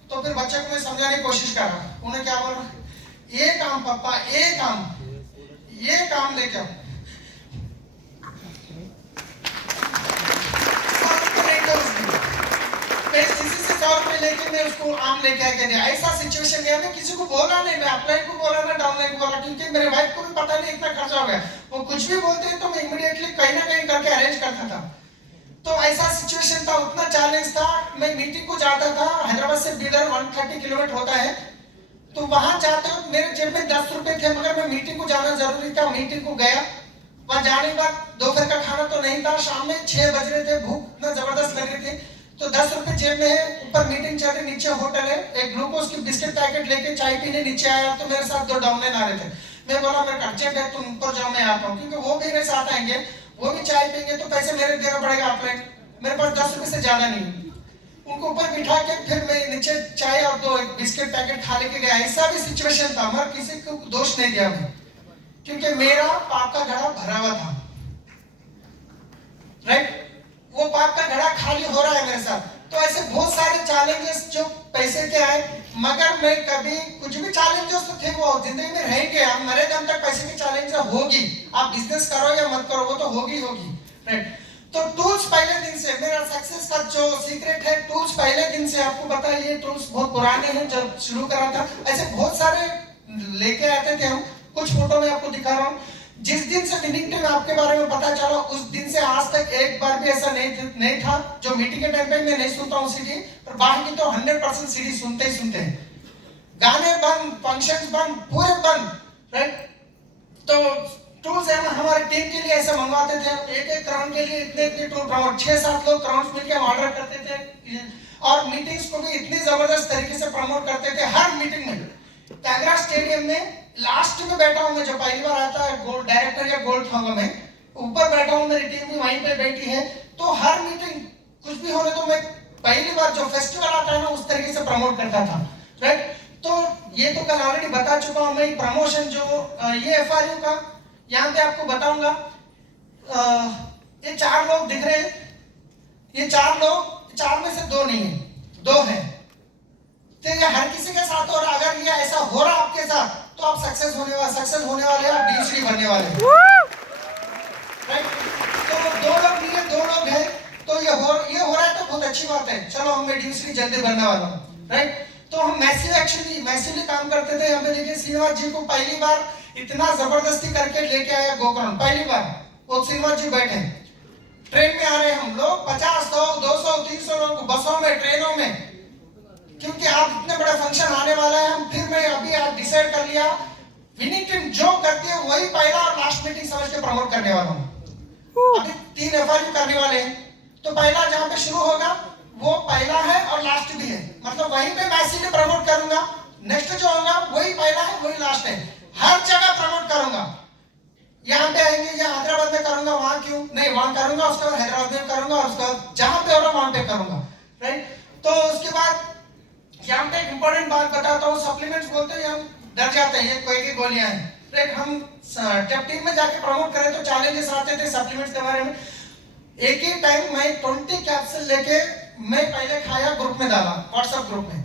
तो फिर बच्चे को मैं समझाने की कोशिश कर रहा, उन्हें क्या बोल रहा, एक आम पापा, एक आम, ये काम लेके आओ। किसी से 100 रुपए लेके मैं उसको आम लेके आके दिया, ऐसा सिचुएशन गया। मैं किसी को बोला नहीं, मैं अपलाइन को बोला ना डाउनलाइन को बोला, क्योंकि मेरे वाइफ को भी पता नहीं इतना खर्चा हो गया। वो कुछ भी बोलते हैं तो मैं इमीडिएटली कहीं ना कहीं करके अरेंज करता था। तो ऐसा सिचुएशन था, उतना चैलेंज था। मैं मीटिंग को जाता था, हैदराबाद से बीदर 130 किलोमीटर होता है, तो वहां जाते वक्त मेरे जेब में 10 रुपए थे, मगर मैं मीटिंग को जाना जरूरी था, मीटिंग को गया। वहां जाने के बाद दोपहर का खाना तो नहीं था, शाम में 6 बज रहे थे, भूख इतना जबरदस्त लग रही थी, तो 10 रुपए जेब में है, ऊपर मीटिंग चल रही, नीचे होटल है, एक ग्लूकोज की बिस्किट पैकेट लेके चाय पीने नीचे आया, तो मेरे साथ 2 डाउनलाइन आ रहे थे। मैं बोला मेरा अर्जेंट है, तुम ऊपर जाओ, मैं आता हूँ, क्योंकि वो भी मेरे साथ आएंगे, वो भी चाय पियेंगे, तो पैसे मेरे देना पड़ेगा अपलाइन, मेरे पास 10 रुपए से ज्यादा नहीं। उनको ऊपर बिठा के फिर मैं नीचे चाय और 2 बिस्किट पैकेट खा लेके गया। ऐसा भी सिचुएशन था, मगर किसी को दोष नहीं दिया मैं, क्योंकि मेरा पाप का घड़ा भरा हुआ था, राइट। वो पाप का घड़ा खाली हो रहा है मेरे साथ। तो ऐसे बहुत सारे चैलेंजेस जो पैसे के आए, मगर मैं कभी कुछ भी चैलेंजेस तो थे, वो जिंदगी में रहेंगे, हम मरे दम तक पैसे की चैलेंज होगी, आप बिजनेस करो या मत करो, वो तो होगी, राइट। तो टूल्स पहले दिन से, मेरा सक्सेस का जो सीक्रेट है, टूल्स पहले दिन से, आपको पता है ये टूल्स बहुत पुराने हैं, जब शुरू करा था ऐसे बहुत सारे लेके आते थे हम। कुछ फोटो में आपको दिखा रहा हूँ। जिस दिन से विनिंग टीम आपके बारे में पता चला, उस दिन से आज तक एक बार भी ऐसा नहीं था जो मीटिंग के टाइम पे मैं नहीं सुनता हूँ सीडी, पर बाकी तो 100% सीडी सुनते ही सुनते हैं। गाने बंद, फंक्शंस बंद, पूरे बंद, राइट। तो टूल्स है ना, हमारे टीम के लिए ऐसे मंगवाते थे, एक क्राउन के लिए इतने टूल प्रमोट, 6-7 लोग क्राउन्स मिलकर हम ऑर्डर करते थे, और मीटिंग्स को भी इतनी जबरदस्त तरीके से प्रमोट करते थे। हर मीटिंग में त्यागराज स्टेडियम में लास्ट में बैठा हूं मैं, जो पहली बार आता है गोल्ड डायरेक्टर या गोल्ड था मैं, ऊपर बैठा हूं, मेरी टीम भी वहीं पे बैठी है। तो हर मीटिंग कुछ भी होने तो मैं पहली बार जो फेस्टिवल आता है ना, उस तरीके से प्रमोट करता था, राइट। तो ये तो कल ऑलरेडी बता चुका हूं मैं, प्रमोशन जो ये एफआरयू का यहाँ पे आपको बताऊंगा। ये 4 लोग दिख रहे हैं, ये 4 लोग, 4 में से 2 नहीं है, 2 है। तो ये हर किसी के साथ हो रहा, अगर ये ऐसा हो रहा आपके साथ, तो आप सक्सेस होने वाले हैं, आप डीएसडी बनने वाले हैं, राइट। तो 2 लोग नहीं है, 2 लोग हैं, तो ये हो रहा है तो बहुत अच्छी बात है। चलो हम डीएसडी जल्दी बनने वाला हूँ, राइट। तो हम मैसिवली काम करते थे। यहाँ पे देखिए श्रीनिवास जी को पहली बार इतना जबरदस्ती करके लेके आया गोकर्ण, पहली बार वो श्रीनिवास जी बैठे ट्रेन में आ रहे हम लोग, 50 लोग, 200, 300 लोग, बसों में, ट्रेनों में, क्योंकि आप इतने बड़ा फंक्शन आने वाला है। हम फिर मैं अभी आज डिसाइड कर लिया, विनिंग टीम जो करती है वही पहला और लास्ट मीटिंग समझ के प्रमोट करने वाला हूँ। अभी 3 एफआरयू करने वाले हैं, तो पहला जहाँ पे शुरू होगा वो पहला है और लास्ट भी है, मतलब वहीं पे मैं इसीलिए प्रमोट करूंगा। नेक्स्ट जो होगा वही पहला है वही लास्ट है, हर जगह प्रमोट करूंगा। यहाँ पे आएंगे, या हैदराबाद में करूंगा, वहां क्यों नहीं, वहां करूंगा, उसके बाद हैदराबाद में करूंगा, और उसके बाद जहां पे हो रहा वहां पे करूंगा, राइट। तो उसके बाद यहाँ पे एक इंपॉर्टेंट बात बताता हूँ, सप्लीमेंट्स बोलते हैं, हम डर जाते हैं, ये कोई की गोलियां हैं, राइट। हम जब टीम में जाके प्रमोट करें तो चैलेंजेस आते थे सप्लीमेंट्स के बारे में। एक ही टाइम में 20 कैप्सूल लेके मैं पहले खाया, ग्रुप में डाला, व्हाट्सएप ग्रुप में।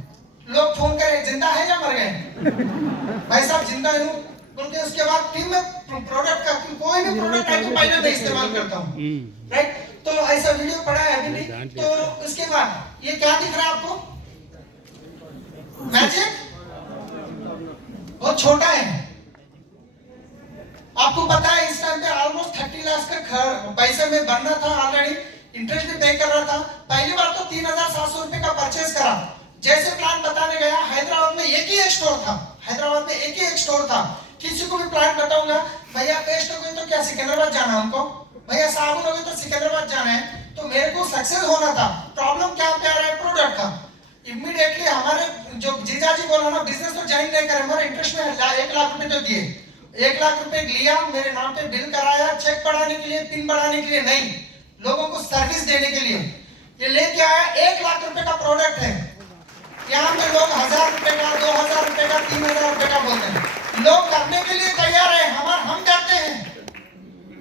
लोग फोन करे, जिंदा है या मर गए? भाई साहब जिंदा हूँ बोल के। उसके बाद टीम में प्रोडक्ट का कोई भी प्रोडक्ट है तो पहले मैं इस्तेमाल करता हूँ, राइट। तो ऐसा वीडियो पड़ा है अभी नहीं। तो उसके बाद ये क्या दिख रहा है आपको, मैजिक बहुत छोटा है, आपको पता है। इस टाइम पे ऑलमोस्ट 30 लाख का पैसे में भरना था, ऑलरेडी इंटरेस्ट भी पे कर रहा था। पहली बार तो 3700 रुपए का परचेज करा। जैसे प्लान बताने गया, हैदराबाद में एक ही एक स्टोर था, हैदराबाद में एक ही एक स्टोर था। किसी को भी प्लान बताऊंगा, भैया टेस्ट हो गई तो क्या सिकंदराबाद जाना हमको, भैया साबुन हो गया तो सिकंदराबाद जाना है, तो मेरे को सक्सेस होना था। प्रॉब्लम क्या पे आ रहा है? प्रोडक्ट का। इमीडिएटली हमारे जो जीजाजी बोला ना, बिजनेस तो ज्वाइन नहीं करे, हमारे इंटरेस्ट में 1 लाख रुपए तो दिए, 1 लाख रुपए लिया, मेरे नाम पे बिल कराया, चेक बढ़ाने के लिए, पिन बढ़ाने के लिए नहीं, लोगों को सर्विस देने के लिए। ये लेके आया, 1 लाख रुपए का प्रोडक्ट है। यहाँ पे लोग 1000 रुपए का, 2000 रुपए का, 3000 रुपए का बोलते हैं। लोग करने के लिए तैयार है, हम डरते हैं।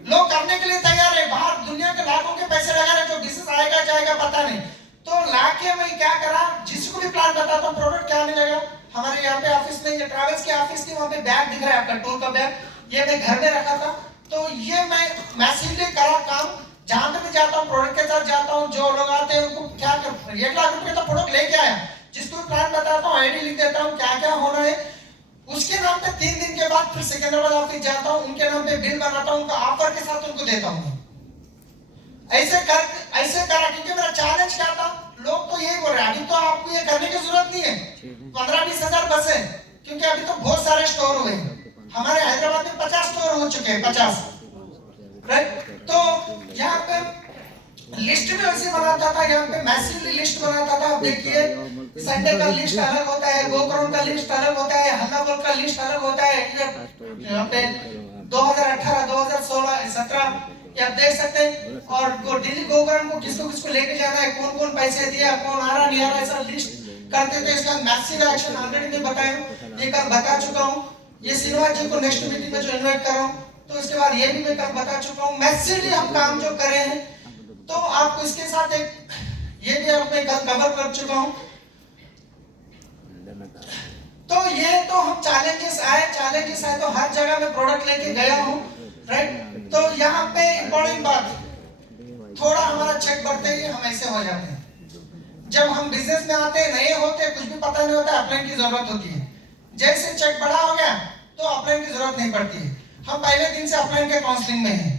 लोग करने के लिए तैयार है, बाहर दुनिया के लाखों के पैसे लगा रहे, जो बिजनेस आएगा जाएगा पता नहीं। तो लाके मैं क्या करा, जिसको भी प्लान बताता हूँ प्रोडक्ट क्या मिलेगा। हमारे यहाँ पे ऑफिस में, ये ट्रैवल्स के ऑफिस के वहाँ पे बैग दिख रहा है आपका, टूर का बैग, ये मैं घर में रखा था। तो ये मैं मैसिवली करा काम, जहां पे भी जाता हूँ प्रोडक्ट के साथ जाता हूँ, जो लोग आते हैं उनको क्या 1 लाख रुपए का प्रोडक्ट लेके आया, जिसको प्लान बताता हूँ, आईडी लिख देता हूँ, क्या क्या होना है, उसके नाम पे 3 दिन के बाद फिर सिकंदराबाद ऑफिस जाता हूँ, उनके नाम पे बिल बनाता हूँ, उनका ऑफर के साथ उनको देता हूँ। ऐसे करा, क्योंकि मेरा चैलेंज क्या था, लोग तो यही बोल रहे हैं अभी तो आपको ये करने की जरूरत नहीं है, 15-20 हजार बस है, क्योंकि अभी तो बहुत सारे स्टोर हुए, हमारे हैदराबाद में 50 स्टोर हो चुके हैं, 50, राइट। तो यहाँ पे लिस्ट भी वैसे बनाता था, यहाँ पे मैसिवली लिस्ट बनाता था। देखिए संडे का लिस्ट अलग होता है, गोकर्ण का लिस्ट अलग होता है, हल्लाबोल का लिस्ट अलग होता है। यहाँ पे 2018, 2016, 17 ये आप देख सकते हैं। और दिल्ली गोकर्ण को किसको किसको लेके जाना है, कौन कौन पैसे दिया, कौन आ रहा नहीं आ रहा, ऐसा लिस्ट करते थे। इसका मैसिव एक्शन ऑलरेडी मैं बताया, ये कल बता चुका हूँ। ये सिनेमा जी को नेक्स्ट मीटिंग में जो इन्वाइट कर रहा हूँ, तो इसके बाद ये भी मैं कल बता चुका हूँ। मैसिवली हम काम जो करे हैं, तो आपको इसके साथ एक ये भी आप मैं कल कवर कर चुका हूँ। तो ये तो हम चैलेंजेस आए तो हर जगह में प्रोडक्ट लेके गया हूँ, राइट। तो यहाँ पे इंपॉर्टेंट बात, थोड़ा हमारा चेक बढ़ते ही हम ऐसे हो जाते हैं। जब हम बिजनेस में आते हैं, नए होते, कुछ भी पता नहीं होता, अपलाइन की जरूरत होती है। जैसे चेक बड़ा हो गया तो अपलाइन की जरूरत नहीं पड़ती है। हम पहले दिन से अपलाइन के काउंसलिंग में हैं।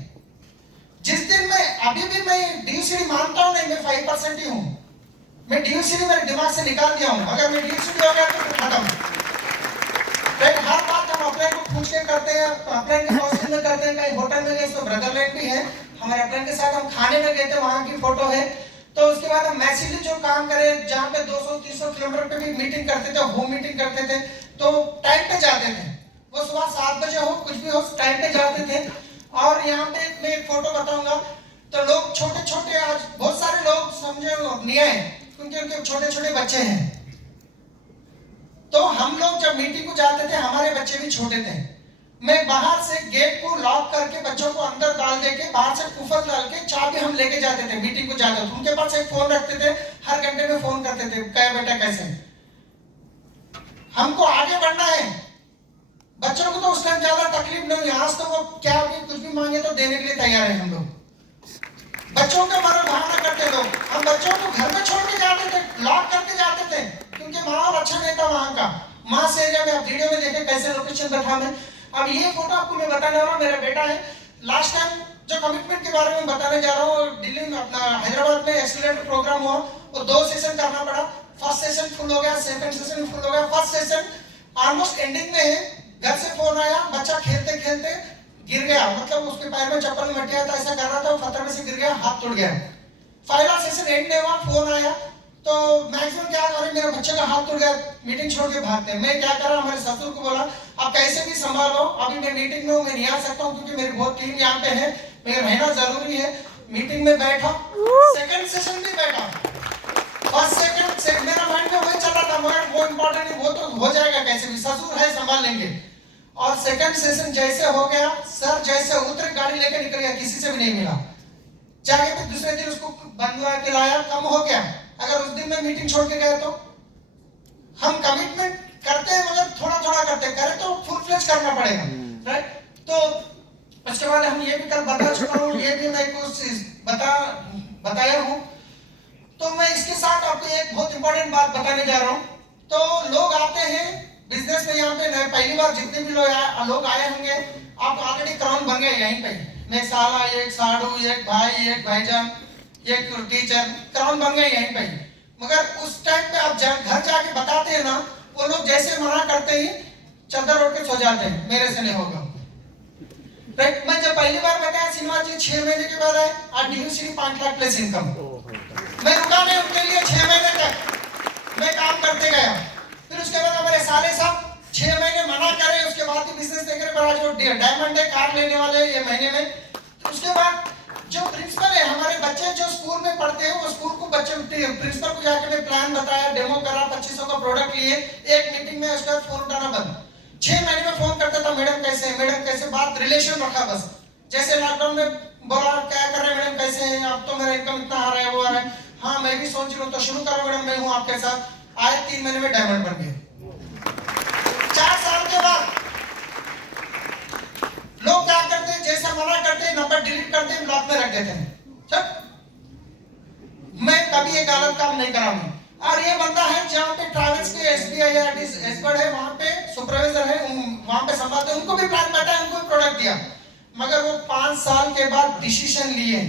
जिस दिन मैं अभी भी मैं डीयूसीडी मानता हूँ नहीं, मैं 5% ही हूँ। मैं डीयूसीडी मेरे दिमाग से निकाल दिया हूँ। अगर मैं डीयूसीडी हो गया तो फिर खत्म। हर बात हम अपलाइन को पूछ के करते हैं, अपलाइन के काउंसलिंग में करते हैं। कहीं होटल में गए तो ब्रदरलैंड भी है, हमारे अपलाइन के साथ हम खाने में गए थे, वहाँ की फोटो है। तो उसके बाद हम मैसिवली जो काम करें, जहाँ पे 200-300 किलोमीटर पे भी मीटिंग करते थे, होम मीटिंग करते थे, तो टाइम पे जाते थे। वो सुबह 7 बजे हो, कुछ भी हो, टाइम पे जाते थे। और यहाँ पे मैं एक फोटो बताऊंगा, तो लोग छोटे छोटे, आज बहुत सारे लोग समझे नहीं आए, क्योंकि उनके छोटे छोटे बच्चे हैं। तो हम लोग जब मीटिंग को जाते थे, हमारे बच्चे भी छोटे थे, मैं बाहर से गेट को लॉक करके बच्चों को अंदर डाल देके, बाहर से कुफर डाल के चाबी हम लेके जाते थे मीटिंग को जाते थे। उनके पास एक फोन रखते थे, हर घंटे में फोन करते थे, क्या बेटा कैसे, हमको आगे बढ़ना है। बच्चों को तो उस टाइम ज्यादा तकलीफ नहीं हुई, आज तो वो क्या भी कुछ भी मांगे तो देने के लिए तैयार है हम लोग। बच्चों का मरण भावना करते लोग, हम बच्चों को घर में छोड़ के जाते थे, लॉक करके जाते थे, क्योंकि माहौल अच्छा नहीं था वहां का। मास एरिया में आप वीडियो में देखे कैसे लोकेशन बैठा में। अब ये फोटो आपको मैं बताने वाला हूँ, मेरा बेटा है। लास्ट टाइम जो कमिटमेंट के बारे में बताने जा रहा हूँ, दिल्ली में अपना हैदराबाद में एक्सीलेंट प्रोग्राम हुआ, वो 2 सेशन करना पड़ा। फर्स्ट सेशन फुल हो गया, सेकंड सेशन फुल हो गया। फर्स्ट सेशन ऑलमोस्ट एंडिंग में है, घर से फोन आया, बच्चा खेलते खेलते गिर गया, मतलब उसके पैर में चप्पल में मटिया था, ऐसा कर रहा था, वो पत्थर में से गिर गया, हाथ टूट गया। फाइनल सेशन एंड नहीं हुआ, फोन आया, तो मैक्सिमम क्या करें, मेरे बच्चे का हाथ टूट गया, मीटिंग छोड़ के भागते हैं। मैं क्या करा, हमारे ससुर को बोला आप कैसे भी संभालो, अभी मैं मीटिंग में हूँ, मैं नहीं आ सकता हूँ, क्योंकि मेरी बहुत टीम यहाँ पे है, मेरा रहना जरूरी है। मीटिंग में बैठा, सेकंड सेशन भी बैठा, फर्स्ट सेकंड मेरा माइंड में वही चल रहा था, मगर वो इम्पोर्टेंट है, वो तो हो जाएगा कैसे भी, ससुर है संभाल लेंगे। और सेकंड सेशन जैसे हो गया, सर जैसे उतरे गाड़ी लेके निकल गया, किसी से भी नहीं मिला। जाके फिर दूसरे दिन उसको बंधवा के लाया, कम हो गया। अगर उस दिन में मीटिंग छोड़ के गए तो हम कमिटमेंट करते हैं, मगर थोड़ा थोड़ा करते हैं, करें तो फुल फ्लेज करना पड़ेगा, राइट। तो उसके बाद हम ये भी कल बता चुका हूँ, ये भी मैं कुछ बताया हूँ। तो मैं इसके साथ आपको एक बहुत इंपॉर्टेंट बात बताने जा रहा हूँ। तो लोग आते हैं बिजनेस में, यहाँ पे पहली बार जितने भी लोग आए होंगे, आप ऑलरेडी क्राउन बन गए यहीं पे। मैं साला, एक साड़ू, एक भाई, एक भाईजान, एक टीचर, क्राउन बन गए यहीं पे। मगर उस टाइम पे आप घर जाके बताते हैं ना, वो लोग जैसे मना करते ही चद्दर ओढ़ के सो जाते हैं, मेरे से नहीं होगा। राइट। मैं जब पहली बार बताया श्रीनिवास जी 6 महीने के बाद आए, आज डीयू 5 लाख प्लस इनकम। मैं रुका नहीं उनके लिए, 6 महीने तक मैं काम करते गया। फिर उसके बाद हमारे साले साहब 6 महीने मना करे, उसके बाद भी बिजनेस देख रहे, बड़ा जो डायमंड है कार लेने वाले ये महीने में। तो उसके बाद जो प्रिंसिपल है, हमारे बच्चे जो स्कूल में पढ़ते हैं वो स्कूल को बच्चे प्रिंसिपल को जाके मैं प्लान बताया, डेमो करा, 2500 का प्रोडक्ट लिए, एक मीटिंग में उसका फोन उठाना बंद। 6 महीने में फोन करता था, मैडम कैसे हैं, मैडम कैसे, बात रिलेशन रखा बस। जैसे लॉकडाउन में बोला क्या कर रहे हैं मैडम, कैसे हैं आप, तो मेरा इनकम इतना आ रहा है, वो आ रहा है, हाँ मैं भी सोच रहा हूँ, तो शुरू करो मैडम, मैं हूँ आपके साथ। आए 3 महीने में डायमंड बन गए। 4 साल के बाद लोग क्या करते हैं, जैसा मना करते हैं नंबर डिलीट करते हैं, ब्लॉक में रख देते हैं। मैं कभी एक गलत काम नहीं करा हूं। और ये बंदा है जहाँ पे ट्रैवल्स के एसबीआई या एसबर्ड है, वहां पे सुपरवाइजर है, वहां पे संभालते हैं, उनको भी प्लान पता है, उनको भी प्रोडक्ट दिया। मगर वो 5 साल के बाद डिसीजन लिए,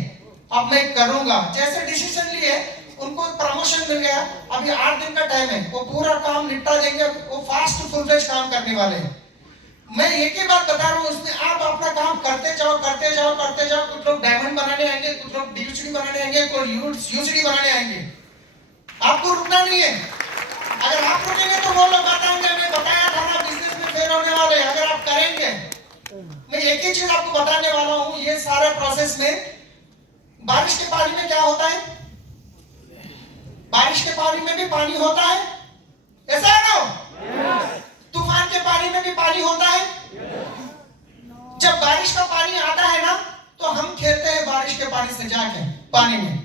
अब मैं करूंगा, जैसे डिसीजन लिए उनको प्रमोशन मिल गया। अभी 8 दिन का टाइम है, वो पूरा काम निपटा देंगे, वो फास्ट फुल फ्लेज काम करने वाले हैं। मैं एक ही बात बता रहा हूँ, उसमें आप अपना काम करते जाओ करते जाओ करते जाओ। कुछ लोग डायमंड बनाने आएंगे, कुछ लोग डीयूसीडी बनाने आएंगे, कोई यूसीडी बनाने आएंगे। आपको रुकना नहीं है। अगर आप रुकेंगे तो वो लोग बताएंगे मैं बताया था ना बिजनेस में फेल होने वाले। अगर आप करेंगे, मैं एक ही चीज आपको बताने वाला हूँ, ये सारे प्रोसेस में बारिश के पानी में क्या होता है, बारिश के पानी में भी पानी होता है, ऐसा है ना? तूफान के पानी में भी पानी होता है। जब बारिश का पानी आता है ना, तो हम खेलते हैं बारिश के पानी से जाके पानी में।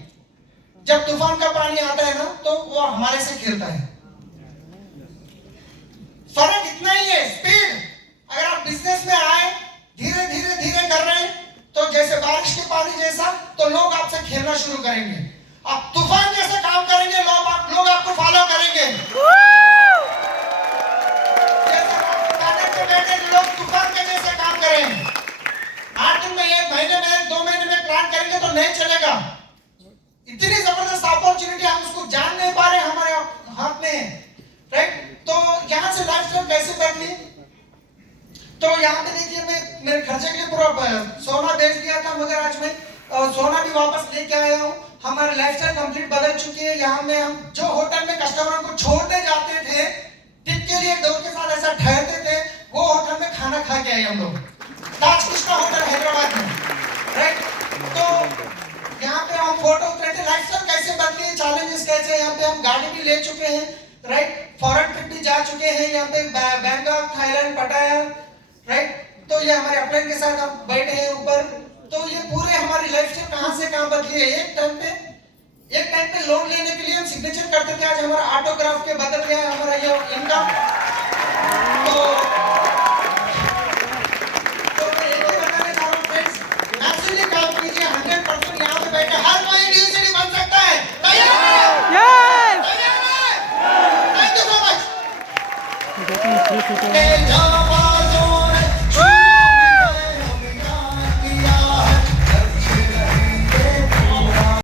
जब तूफान का पानी आता है ना, तो वो हमारे से खेलता है। फर्क इतना ही है, स्पीड। अगर आप बिजनेस में आए, धीरे धीरे धीरे कर रहे हैं, तो जैसे बारिश के पानी जैसा, तो लोग आपसे खेलना शुरू करेंगे। आप तूफान जैसे काम करेंगे, लोग आपको फॉलो करेंगे। लोग तूफान के जैसे काम करेंगे। 8 दिन में, 1 महीने में, 2 महीने में प्लान करेंगे तो नहीं चलेगा। इतनी जबरदस्त अपॉर्चुनिटी, हम उसको जान नहीं पा रहे, हमारे हाथ में है, राइट। तो यहाँ से लाइफस्टाइल कैसे बदली, तो यहाँ पे देखिए, मैं मेरे खर्चे के लिए पूरा सोना बेच दिया था, मगर आज मैं सोना भी वापस लेके आया हूँ। हमारी लाइफस्टाइल कंप्लीट बदल चुकी है। यहाँ में हम जो होटल में कस्टमरों को छोड़ने जाते थे, टिप के लिए दोस्त के साथ ऐसा ठहरते थे, वो होटल में खाना खा के आए हम लोग, ताज कृष्णा होटल हैदराबाद में, राइट। तो यहाँ पे हम फोटो उतरे थे। लाइफस्टाइल कैसे बदली है, चैलेंजेस कैसे, यहाँ पे हम गाड़ी भी ले चुके हैं, राइट, फॉरेन ट्रिप भी जा चुके हैं, यहाँ पे बैंकॉक, थाईलैंड, पटाया, राइट। तो ये हमारे अपलाइन के साथ हम बैठे हैं ऊपर। तो ये पूरे हमारी लाइफस्टाइल कहाँ से कहाँ बदली है। एक टाइम पे लोन लेने के लिए हम सिग्नेचर करते थे, आज हमारा ऑटोग्राफ के बदल गया हमारा ये इनकम। तो मैं ये बताने चाह रहा हूँ फ्रेंड्स, नेचुरली काम कीजिए, 100% यहाँ पे बैठे हर कोई डीयूसीडी बन सकता है। तैयार है? Yes! Thank you so much.